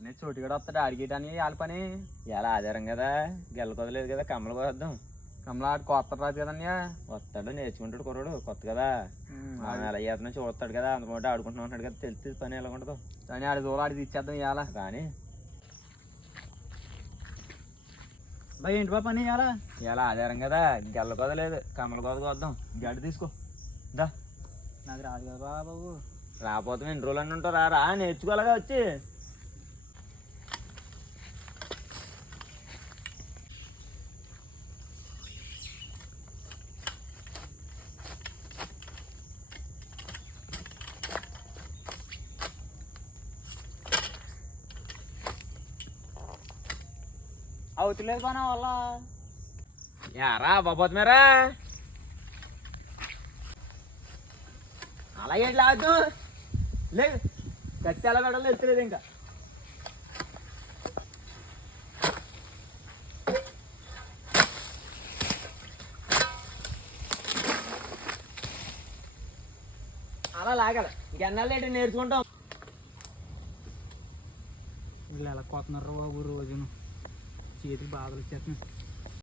అనే చోటుగడ వస్తాడు అడిగేటానికి వాళ్ళ పని. ఇలా ఆధారం కదా, గెలకొదలేదు కదా, కమ్మలు కోద్దాం. కమలాడు కొత్త రాజు కదన్యా. వస్తాడు, నేర్చుకుంటాడు కుర్రాడు కొత్త కదా. మనం ఎలా చేస్తున్నా చూస్తాడు కదా, అందుకుంటే ఆడుకుంటున్నా ఉంటాడు కదా, తెలిసి పని ఎలా ఉండదు. కానీ ఆడి దూరం ఆడికి ఇచ్చేద్దాం ఇవాళ. కానీ బాయ్ ఏంటి బా పని ఇవాళ? ఇలా ఆధారం కదా, గెలకొదలేదు, కమ్మల కోద కోద్దాం. గడ్డి తీసుకో దా. నాకు రాదు కదా బాబు. రాకపోతే ఎన్ని రోజులు అని ఉంటారా, రా నేర్చుకోవాలిగా వచ్చి. అవుతులేదు బానా వల్ల. యారా బాబోతు మేరా, అలా ఏంటి లాదు లేదు, కత్తి ఎలా పెట్టాలో ఎత్తలేదు ఇంకా. అలా లాగాలి, ఇంకెన్నాళ్ళు ఏంటి నేర్చుకుంటాం. వీళ్ళు ఎలా కొత్తన్నారు బాబు, రోజును చేతికి బాధలు వచ్చేస్తున్నాయి.